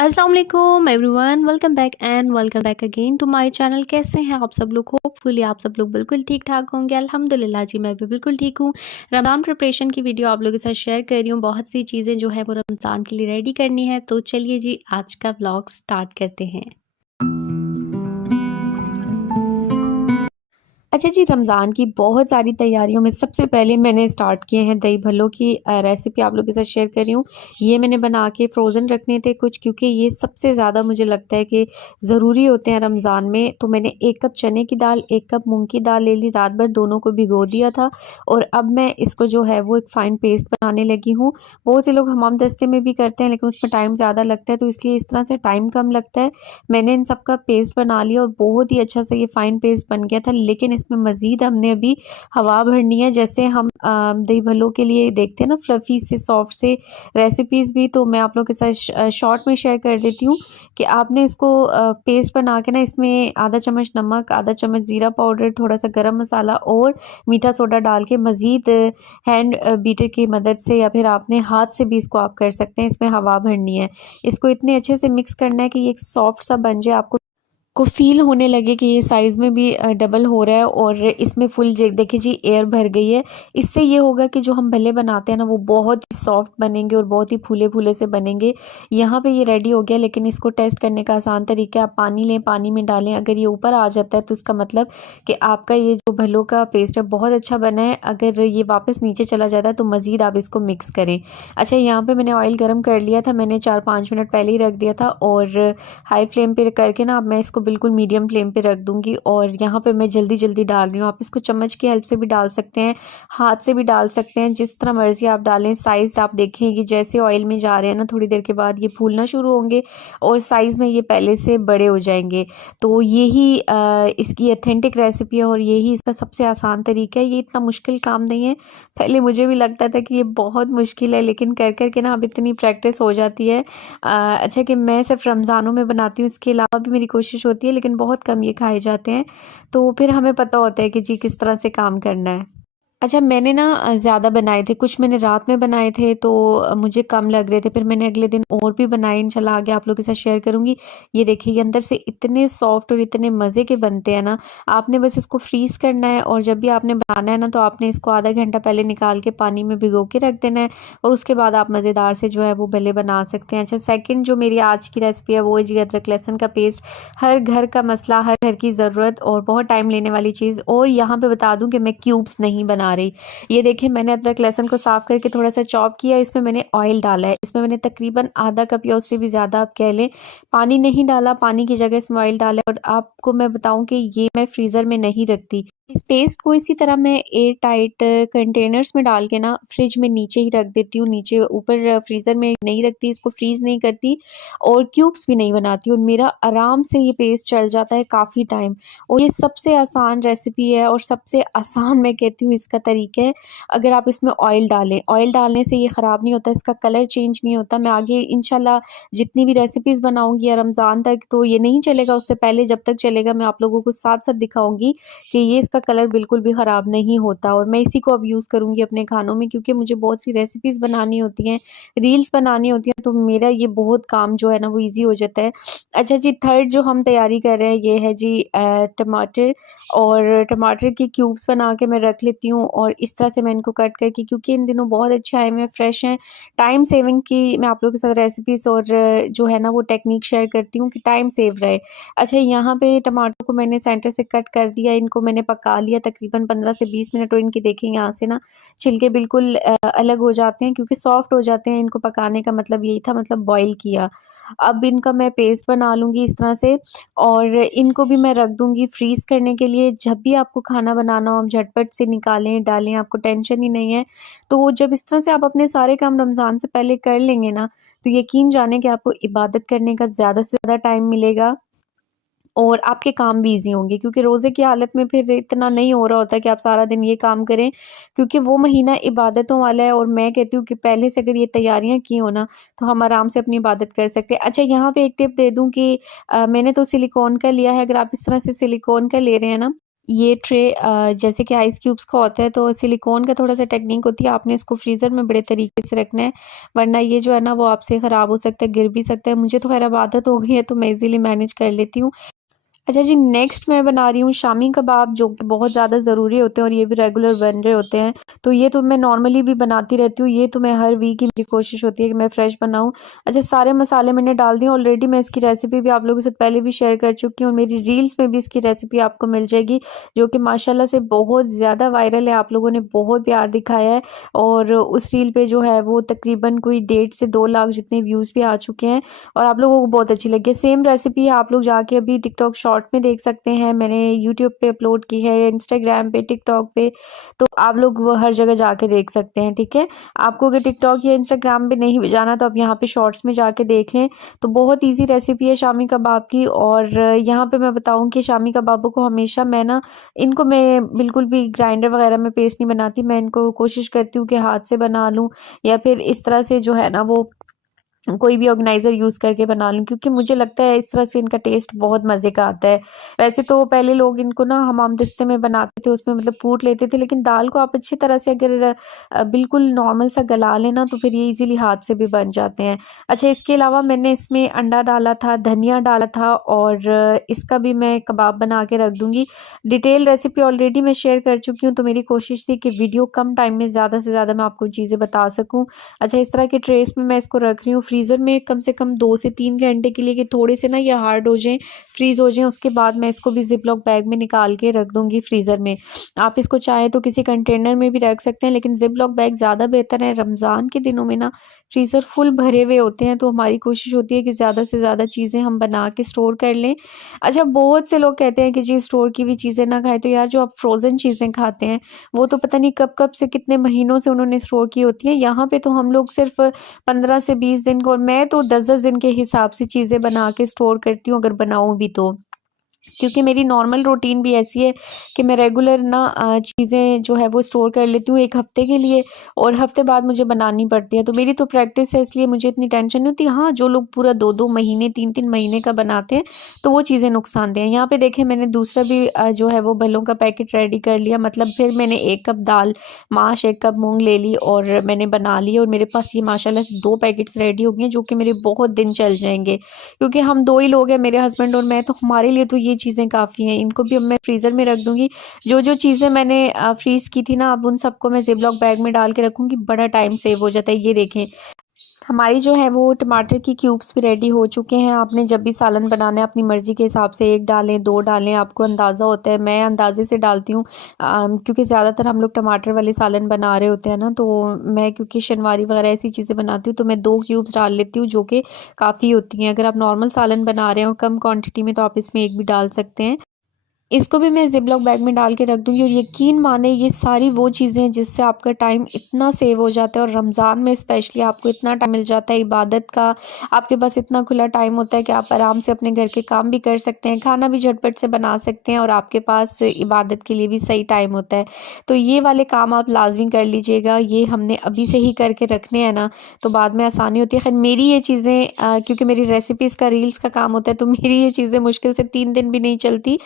अस्सलाम वालेकुम everyone, welcome back again to my channel. कैसे हैं आप सब लोग? होपफुली आप सब लोग बिल्कुल ठीक ठाक होंगे। अल्हम्दुलिल्लाह जी, मैं भी बिल्कुल ठीक हूँ। रमज़ान प्रिपरेशन की वीडियो आप लोगों के साथ शेयर कर रही हूँ। बहुत सी चीज़ें जो है वो रमज़ान के लिए रेडी करनी है, तो चलिए जी आज का व्लॉग स्टार्ट करते हैं। अच्छा जी, रमज़ान की बहुत सारी तैयारियों में सबसे पहले मैंने स्टार्ट किए हैं दही भल्लों की रेसिपी आप लोगों के साथ शेयर कर रही हूँ। ये मैंने बना के फ्रोज़न रखने थे कुछ, क्योंकि ये सबसे ज़्यादा मुझे लगता है कि ज़रूरी होते हैं रमज़ान में। तो मैंने 1 कप चने की दाल, 1 कप मूँग की दाल ले ली, रात भर दोनों को भिगो दिया था और अब मैं इसको जो है वो एक फ़ाइन पेस्ट बनाने लगी हूँ। बहुत से लोग हमाम-दस्ते में भी करते हैं, लेकिन उसमें टाइम ज़्यादा लगता है, तो इसलिए इस तरह से टाइम कम लगता है। मैंने इन सब का पेस्ट बना लिया और बहुत ही अच्छा से ये फ़ाइन पेस्ट बन गया था। लेकिन इसमें मज़ीद हमने अभी हवा भरनी है। जैसे हम दही भल्लों के लिए देखते हैं ना, फ्लफ़ी से सॉफ्ट से रेसिपीज़ भी, तो मैं आप लोगों के साथ शॉर्ट में शेयर कर देती हूँ कि आपने इसको पेस्ट बना के ना, इसमें आधा चम्मच नमक, आधा चम्मच ज़ीरा पाउडर, थोड़ा-सा गरम मसाला और मीठा सोडा डाल के मज़ीद हैंड बीटर की मदद से या फिर आपने हाथ से भी इसको आप कर सकते हैं। इसमें हवा भरनी है। इसको इतने अच्छे से मिक्स करना है कि ये एक सॉफ्ट सा बन जाए, आपको फ़ील होने लगे कि ये साइज़ में भी डबल हो रहा है और इसमें फुल देखिए जी एयर भर गई है। इससे ये होगा कि जो हम भल्ले बनाते हैं ना, वो बहुत ही सॉफ्ट बनेंगे और बहुत ही फूले-फूले से बनेंगे। यहाँ पे ये रेडी हो गया, लेकिन इसको टेस्ट करने का आसान तरीका है, आप पानी लें, पानी में डालें। अगर ये ऊपर आ जाता है तो इसका मतलब कि आपका ये जो भल्लों का पेस्ट है बहुत अच्छा बना है। अगर ये वापस नीचे चला जाता है तो मज़ीद आप इसको मिक्स करें। अच्छा, यहाँ पे मैंने ऑयल गरम कर लिया था, मैंने 4-5 मिनट पहले ही रख दिया था और हाई फ्लेम पे करके ना अब मैं इसको बिल्कुल मीडियम फ्लेम पे रख दूँगी और यहाँ पे मैं जल्दी-जल्दी डाल रही हूँ। आप इसको चम्मच की हेल्प से भी डाल सकते हैं, हाथ से भी डाल सकते हैं, जिस तरह मर्ज़ी आप डालें। साइज़ आप देखें कि जैसे ऑयल में जा रहे हैं ना, थोड़ी देर के बाद ये फूलना शुरू होंगे और साइज़ में ये पहले से बड़े हो जाएँगे। तो यही इसकी ऑथेंटिक रेसिपी है और यही इसका सबसे आसान तरीका है। ये इतना मुश्किल काम नहीं है। पहले मुझे भी लगता था कि ये बहुत मुश्किल है, लेकिन कर के ना अब इतनी प्रैक्टिस हो जाती है। अच्छा कि मैं सिर्फ रमज़ानों में बनाती हूँ, इसके अलावा भी मेरी कोशिश होती है, लेकिन बहुत कम ये खाए जाते हैं। तो फिर हमें पता होता है कि जी किस तरह से काम करना है। अच्छा, मैंने ना ज़्यादा बनाए थे, कुछ मैंने रात में बनाए थे तो मुझे कम लग रहे थे, फिर मैंने अगले दिन और भी बनाए, इंशाल्लाह आगे आप लोगों के साथ शेयर करूँगी। ये देखिए, ये अंदर से इतने सॉफ्ट और इतने मज़े के बनते हैं ना, आपने बस इसको फ्रीज़ करना है और जब भी आपने बनाना है ना, तो आपने इसको आधा घंटा पहले निकाल के पानी में भिगो के रख देना है और उसके बाद आप मज़ेदार से जो है वो भल्ले बना सकते हैं। अच्छा, सेकंड जो मेरी आज की रेसिपी है वो है जी अदरक लहसुन का पेस्ट। हर घर का मसला, हर घर की ज़रूरत और बहुत टाइम लेने वाली चीज़। और यहाँ पे बता दूँ कि मैं क्यूब्स नहीं बना रही। ये देखिए, मैंने अदरक लहसुन को साफ़ करके थोड़ा-सा चॉप किया, इसमें मैंने ऑयल डाला है। इसमें मैंने तकरीबन आधा कप या उससे भी ज़्यादा आप कह लें, पानी नहीं डाला, पानी की जगह इसमें ऑयल डाला है। और आपको मैं बताऊँ कि ये मैं फ्रीज़र में नहीं रखती। इस पेस्ट को इसी तरह मैं एयर टाइट कंटेनर्स में डाल के ना फ्रिज में नीचे ही रख देती हूँ, नीचे ऊपर फ्रीज़र में नहीं रखती, इसको फ्रीज़ नहीं करती और क्यूब्स भी नहीं बनाती और मेरा आराम से ये पेस्ट चल जाता है काफ़ी टाइम। और ये सबसे आसान रेसिपी है और सबसे आसान मैं कहती हूँ इसका तरीका है। अगर आप इसमें ऑयल डालें, ऑयल डालने से ये ख़राब नहीं होता, इसका कलर चेंज नहीं होता। मैं आगे इंशाल्लाह जितनी भी रेसिपीज़ बनाऊँगी या रमज़ान तक तो ये नहीं चलेगा, उससे पहले जब तक चलेगा मैं आप लोगों को साथ-साथ दिखाऊँगी कि ये इसका कलर बिल्कुल भी ख़राब नहीं होता। और मैं इसी को अब यूज़ करूँगी अपने खानों में, क्योंकि मुझे बहुत सी रेसिपीज़ बनानी होती हैं, रील्स बनानी होती हैं, तो मेरा ये बहुत काम जो है ना वो ईज़ी हो जाता है। अच्छा जी, थर्ड जो हम तैयारी कर रहे हैं ये है जी टमाटर। और टमाटर की क्यूब्स बना के मैं रख लेती हूँ और इस तरह से मैं इनको कट करके, क्योंकि इन दिनों बहुत अच्छे आए हुए हैं, फ्रेश हैं, टाइम सेविंग की मैं आप लोगों के साथ रेसिपीज़ और जो है ना वो टेक्निक शेयर करती हूँ कि टाइम सेव रहे। अच्छा, यहाँ पे टमाटर को मैंने सेंटर से कट कर दिया, इनको मैंने पका लिया तकरीबन 15 से 20 मिनट और इनकी देखिए यहाँ से ना छिलके बिल्कुल अलग हो जाते हैं, क्योंकि सॉफ्ट हो जाते हैं। इनको पकाने का मतलब यही था, मतलब बॉयल किया। अब इनका मैं पेस्ट बना लूँगी इस तरह से और इनको भी मैं रख दूँगी फ्रीज़ करने के लिए। जब भी आपको खाना बनाना हो आप झटपट से निकालें, डालें, आपको टेंशन ही नहीं है। तो जब इस तरह से आप अपने सारे काम रमज़ान से पहले कर लेंगे ना, तो यकीन जानें कि आपको इबादत करने का ज़्यादा से ज़्यादा टाइम मिलेगा और आपके काम भी ईज़ी होंगे, क्योंकि रोज़े की हालत में फिर इतना नहीं हो रहा होता कि आप सारा दिन ये काम करें, क्योंकि वो महीना इबादतों वाला है। और मैं कहती हूँ कि पहले से अगर ये तैयारियाँ की हो ना, तो हम आराम से अपनी इबादत कर सकते हैं। अच्छा, यहाँ पे एक टिप दे दूँ कि मैंने तो सिलिकॉन का लिया है, अगर आप इस तरह से सिलिकॉन का ले रहे हैं ना, ये ट्रे जैसे कि आइस क्यूब्स का होता है तो सिलिकॉन का थोड़ा-सा टेक्नीक होती है, आपने इसको फ्रीज़र में बड़े तरीके से रखना है, वरना ये जो है ना वो आपसे ख़राब हो सकता है, गिर भी सकता है। मुझे तो ख़ैर अब आदत हो गई है तो मैं इज़िली मैनेज कर लेती हूँ। अच्छा जी, नेक्स्ट मैं बना रही हूँ शामी कबाब, जो कि बहुत ज़्यादा ज़रूरी होते हैं और ये भी रेगुलर बन रहे होते हैं। तो ये तो मैं नॉर्मली भी बनाती रहती हूँ, ये तो मैं हर वीक ही मेरी कोशिश होती है कि मैं फ्रेश बनाऊँ। अच्छा, सारे मसाले मैंने डाल दिए ऑलरेडी, मैं इसकी रेसिपी भी आप लोगों के साथ पहले भी शेयर कर चुकी हूँ और मेरी रील्स में भी इसकी रेसिपी आपको मिल जाएगी, जो कि माशाल्लाह से बहुत ज़्यादा वायरल है, आप लोगों ने बहुत प्यार दिखाया है और उस रील पे जो है वो तकरीबन कोई 1.5 से 2 लाख जितने व्यूज़ भी आ चुके हैं और आप लोगों को बहुत अच्छी लगी है। सेम रेसिपी आप लोग जाके अभी टिकटॉक शॉर्ट में देख सकते हैं, मैंने यूट्यूब पे अपलोड की है, इंस्टाग्राम पे, टिकटॉक पे, तो आप लोग वो हर जगह जाके देख सकते हैं, ठीक है? आपको अगर टिकटॉक या इंस्टाग्राम पे नहीं भी जाना तो आप यहाँ पे शॉर्ट्स में जाके देख लें। तो बहुत ईज़ी रेसिपी है शामी कबाब की और यहाँ पे मैं बताऊँ कि शामी कबाबों को हमेशा मैं ना इनको मैं बिल्कुल भी ग्राइंडर वगैरह में पेस्ट नहीं बनाती, मैं इनको कोशिश करती हूँ कि हाथ से बना लूँ या फिर इस तरह से जो है ना वो कोई भी ऑर्गेनाइज़र यूज़ करके बना लूँ, क्योंकि मुझे लगता है इस तरह से इनका टेस्ट बहुत मज़े का आता है। वैसे तो पहले लोग इनको ना हमाम-दिस्ते में बनाते थे, उसमें मतलब कूट लेते थे, लेकिन दाल को आप अच्छी तरह से अगर बिल्कुल नॉर्मल सा गला लें ना, तो फिर ये ईज़िली हाथ से भी बन जाते हैं। अच्छा, इसके अलावा मैंने इसमें अंडा डाला था, धनिया डाला था और इसका भी मैं कबाब बना के रख दूँगी। डिटेल रेसिपी ऑलरेडी मैं शेयर कर चुकी हूँ, तो मेरी कोशिश थी कि वीडियो कम टाइम में ज़्यादा से ज़्यादा मैं आपको चीज़ें बता सकूँ। अच्छा, इस तरह के ट्रेस में मैं इसको रख रही हूँ फ्रीज़र में कम से कम 2 से 3 घंटे के लिए, कि थोड़े से ना ये हार्ड हो जाएँ, फ्रीज़ हो जाएँ, उसके बाद मैं इसको भी ज़िप लॉक बैग में निकाल के रख दूँगी फ्रीज़र में। आप इसको चाहें तो किसी कंटेनर में भी रख सकते हैं, लेकिन ज़िप लॉक बैग ज़्यादा बेहतर है। रमज़ान के दिनों में ना फ्रीज़र फुल भरे हुए होते हैं, तो हमारी कोशिश होती है कि ज़्यादा से ज़्यादा चीज़ें हम बना के स्टोर कर लें। अच्छा, बहुत से लोग कहते हैं कि जी स्टोर की हुई चीज़ें ना खाएँ, तो यार जो आप फ्रोज़न चीज़ें खाते हैं, वो तो पता नहीं कब-कब से कितने महीनों से उन्होंने स्टोर की होती हैं। यहाँ पे तो हम लोग सिर्फ़ 15 से 20 दिन को, और मैं तो 10-10 दिन के हिसाब से चीज़ें बना के स्टोर करती हूँ अगर बनाऊँ भी तो। क्योंकि मेरी नॉर्मल रूटीन भी ऐसी है कि मैं रेगुलर ना चीज़ें जो है वो स्टोर कर लेती हूँ 1 हफ़्ते के लिए और हफ़्ते बाद मुझे बनानी पड़ती है। तो मेरी तो प्रैक्टिस है, इसलिए मुझे इतनी टेंशन नहीं होती। हाँ, जो लोग पूरा 2-2 महीने 3-3 महीने का बनाते हैं, तो वो चीज़ें नुकसानदेह हैं। यहाँ पे देखें, मैंने दूसरा भी जो है वो भल्लों का पैकेट रेडी कर लिया, मतलब फिर मैंने 1 कप दाल, माश, 1 कप मूँग ले ली और मैंने बना ली और मेरे पास ये माशाल्लाह से 2 पैकेट्स रेडी हो गए हैं, जो कि मेरे बहुत दिन चल जाएँगे। क्योंकि हम 2 ही लोग हैं, मेरे हस्बैंड और मैं, तो हमारे लिए तो ये चीज़ें काफ़ी हैं। इनको भी अब मैं फ्रीज़र में रख दूँगी। जो-जो चीज़ें मैंने फ्रीज़ की थी ना, अब उन सबको मैं ज़िप-लॉक बैग में डाल के रखूँगी, बड़ा टाइम सेव हो जाता है। ये देखें, हमारी जो है वो टमाटर की क्यूब्स भी रेडी हो चुके हैं। आपने जब भी सालन बनाना है अपनी मर्ज़ी के हिसाब से 1 डालें, 2 डालें, आपको अंदाज़ा होता है। मैं अंदाज़े से डालती हूँ क्योंकि ज़्यादातर हम लोग टमाटर वाले सालन बना रहे होते हैं ना, तो मैं क्योंकि शनवारी वग़ैरह ऐसी चीज़ें बनाती हूँ, तो मैं 2 क्यूब्स डाल लेती हूँ, जो कि काफ़ी होती हैं। अगर आप नॉर्मल सालन बना रहे हैं और कम क्वांटिटी में, तो आप इसमें 1 भी डाल सकते हैं। इसको भी मैं ज़िप-लॉक बैग में डाल के रख दूँगी और यकीन माने ये सारी वो चीज़ें हैं जिससे आपका टाइम इतना सेव हो जाता है और रमज़ान में स्पेशली आपको इतना टाइम मिल जाता है इबादत का। आपके पास इतना खुला टाइम होता है कि आप आराम से अपने घर के काम भी कर सकते हैं, खाना भी झटपट से बना सकते हैं और आपके पास इबादत के लिए भी सही टाइम होता है। तो ये वाले काम आप लाज़मी कर लीजिएगा, ये हमने अभी से ही करके रखने हैं ना, तो बाद में आसानी होती है। ख़ैर मेरी ये चीज़ें क्योंकि मेरी रेसिपीज़ का रील्स का काम होता है, तो मेरी ये चीज़ें मुश्किल से 3 दिन भी नहीं चलती।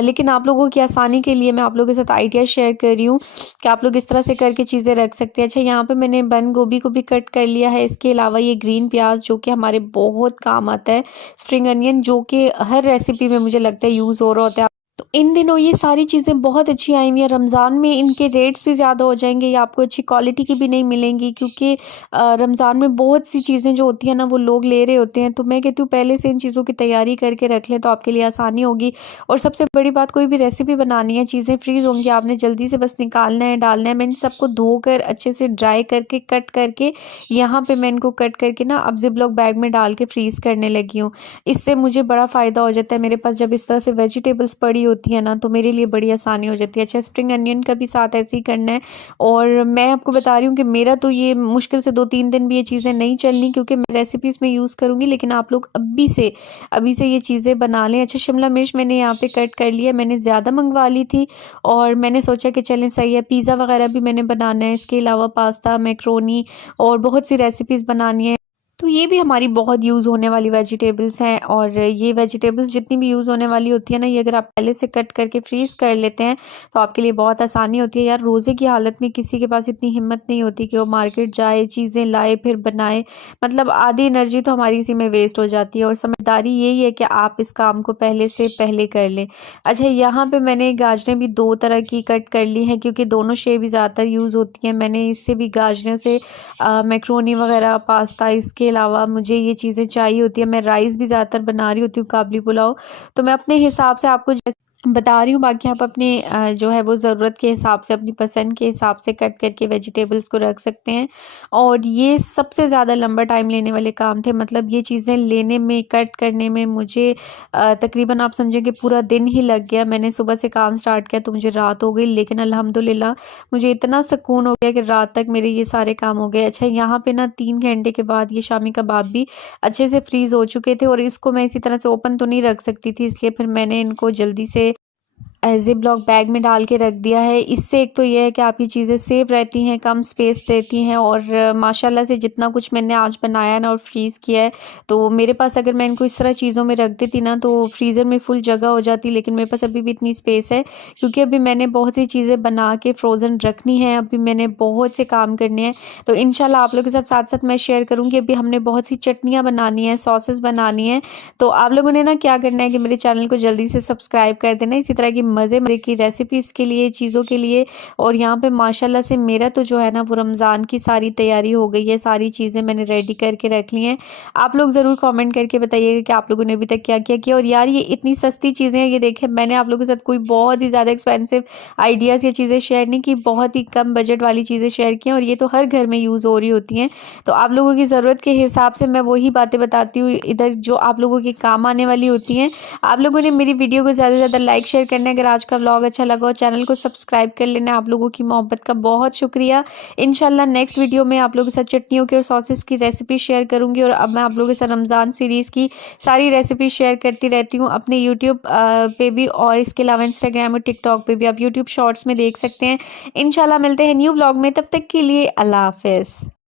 लेकिन आप लोगों की आसानी के लिए मैं आप लोगों के साथ आइडिया शेयर कर रही हूँ कि आप लोग इस तरह से करके चीज़ें रख सकते हैं। अच्छा, यहाँ पे मैंने बंद गोभी को भी कट कर लिया है। इसके अलावा ये ग्रीन प्याज़, जो कि हमारे बहुत काम आता है, स्प्रिंग अनियन, जो कि हर रेसिपी में मुझे लगता है यूज़ हो रहा होता है। तो इन दिनों ये सारी चीज़ें बहुत अच्छी आई हुई हैं। रमज़ान में इनके रेट्स भी ज़्यादा हो जाएँगे, ये आपको अच्छी क्वालिटी की भी नहीं मिलेंगी, क्योंकि रमज़ान में बहुत सी चीज़ें जो होती हैं ना वो लोग ले रहे होते हैं। तो मैं कहती हूँ पहले से इन चीज़ों की तैयारी करके रख लें, तो आपके लिए आसानी होगी। और सबसे बड़ी बात, कोई भी रेसिपी बनानी है, चीज़ें फ्रीज़ होंगी, आपने जल्दी से बस निकालना है, डालना है। मैंने सबको धोकर अच्छे से ड्राई करके कट करके यहाँ पे मैं इनको कट करके ना अब ज़िप-लॉक बैग में डाल के फ्रीज़ करने लगी हूँ। इससे मुझे बड़ा फ़ायदा हो जाता है, मेरे पास जब इस तरह से वेजिटेबल्स पड़ी होती है ना, तो मेरे लिए बड़ी आसानी हो जाती है। अच्छा, स्प्रिंग अनियन का भी साथ ऐसे ही करना है और मैं आपको बता रही हूँ कि मेरा तो ये मुश्किल से 2-3 दिन भी ये चीज़ें नहीं चलनी, क्योंकि मैं रेसिपीज़ में यूज़ करूँगी, लेकिन आप लोग अभी से ये चीज़ें बना लें। अच्छा, शिमला मिर्च मैंने यहाँ पे कट कर लिया, मैंने ज़्यादा मंगवा ली थी और मैंने सोचा कि चलें सही है, पिज़्ज़ा वगैरह भी मैंने बनाना है, इसके अलावा पास्ता, मैकरोनी और बहुत सी रेसिपीज़ बनानी है। तो ये भी हमारी बहुत यूज़ होने वाली वेजिटेबल्स हैं और ये वेजिटेबल्स जितनी भी यूज़ होने वाली होती है ना, ये अगर आप पहले से कट करके फ्रीज़ कर लेते हैं तो आपके लिए बहुत आसानी होती है। यार रोज़े की हालत में किसी के पास इतनी हिम्मत नहीं होती कि वो मार्केट जाए, चीज़ें लाए, फिर बनाए। मतलब आधी एनर्जी तो हमारी इसी में वेस्ट हो जाती है और समझदारी यही है कि आप इस काम को पहले से पहले कर लें। अच्छा, यहाँ पे मैंने गाजरें भी 2 तरह की कट कर ली हैं क्योंकि दोनों शेप ही ज़्यादातर यूज़ होती हैं। मैंने इससे भी गाजरों से मैक्रोनी वगैरह, पास्ता, इसके अलावा मुझे ये चीज़ें चाहिए होती है। मैं राइस भी ज़्यादातर बना रही होती हूँ, काबली पुलाव, तो मैं अपने हिसाब से आपको जैसे बता रही हूँ। बाकी आप अपने जो है वो ज़रूरत के हिसाब से, अपनी पसंद के हिसाब से कट करके वेजिटेबल्स को रख सकते हैं। और ये सबसे ज़्यादा लंबा टाइम लेने वाले काम थे। मतलब ये चीज़ें लेने में, कट करने में मुझे तकरीबन आप समझें कि पूरा दिन ही लग गया। मैंने सुबह से काम स्टार्ट किया तो मुझे रात हो गई, लेकिन अल्हम्दुलिल्लाह मुझे इतना सुकून हो गया कि रात तक मेरे ये सारे काम हो गए। अच्छा, यहाँ पे ना 3 घंटे के बाद ये शामी कबाब भी अच्छे से फ्रीज़ हो चुके थे और इसको मैं इसी तरह से ओपन तो नहीं रख सकती थी, इसलिए फिर मैंने इनको जल्दी से ज़िप-लॉक बैग में डाल के रख दिया है। इससे एक तो ये है कि आपकी चीज़ें सेफ रहती हैं, कम स्पेस लेती हैं और माशाल्लाह से जितना कुछ मैंने आज बनाया ना और फ्रीज़ किया है, तो मेरे पास अगर मैं इनको इस तरह चीज़ों में रख देती ना तो फ्रीज़र में फुल जगह हो जाती, लेकिन मेरे पास अभी भी इतनी स्पेस है क्योंकि अभी मैंने बहुत सी चीज़ें बना के फ्रोज़न रखनी है। अभी मैंने बहुत से काम करने हैं, तो इंशाल्लाह आप लोगों के साथ साथ-साथ मैं शेयर करूँगी। अभी हमने बहुत सी चटनियाँ बनानी है, सॉसेस बनानी है, तो आप लोगों ने ना क्या करना है कि मेरे चैनल को जल्दी से सब्सक्राइब कर देना इसी तरह की मज़े-मज़े की रेसिपीज़ के लिए, चीज़ों के लिए। और यहाँ पे माशाल्लाह से मेरा तो जो है ना वो रमज़ान की सारी तैयारी हो गई है, सारी चीज़ें मैंने रेडी करके रख ली हैं। आप लोग ज़रूर कमेंट करके बताइएगा कि आप लोगों ने अभी तक क्या-क्या किया। और यार ये इतनी सस्ती चीज़ें हैं, ये देखें मैंने आप लोगों के साथ कोई बहुत ही ज़्यादा एक्सपेंसिव आइडियाज़ या चीज़ें शेयर नहीं की, बहुत ही कम बजट वाली चीज़ें शेयर की हैं और ये तो हर घर में यूज़ हो रही होती हैं। तो आप लोगों की ज़रूरत के हिसाब से मैं वही बातें बताती हूँ इधर जो आप लोगों के काम आने वाली होती हैं। आप लोगों ने मेरी वीडियो को ज़्यादा से ज़्यादा लाइक शेयर करना है। अगर आज का व्लॉग अच्छा लगा हो चैनल को सब्सक्राइब कर लेना। आप लोगों की मोहब्बत का बहुत शुक्रिया। इंशाल्लाह नेक्स्ट वीडियो में आप लोगों के साथ चटनियों की और सॉसेस की रेसिपी शेयर करूँगी। और अब मैं आप लोगों के साथ रमज़ान सीरीज़ की सारी रेसिपी शेयर करती रहती हूँ अपने यूट्यूब पे भी, और इसके अलावा इंस्टाग्राम और टिकटॉक पे भी आप यूट्यूब शॉर्ट्स में देख सकते हैं। इंशाल्लाह मिलते हैं न्यू व्लॉग में, तब तक के लिए अल्लाह हाफ़िज़।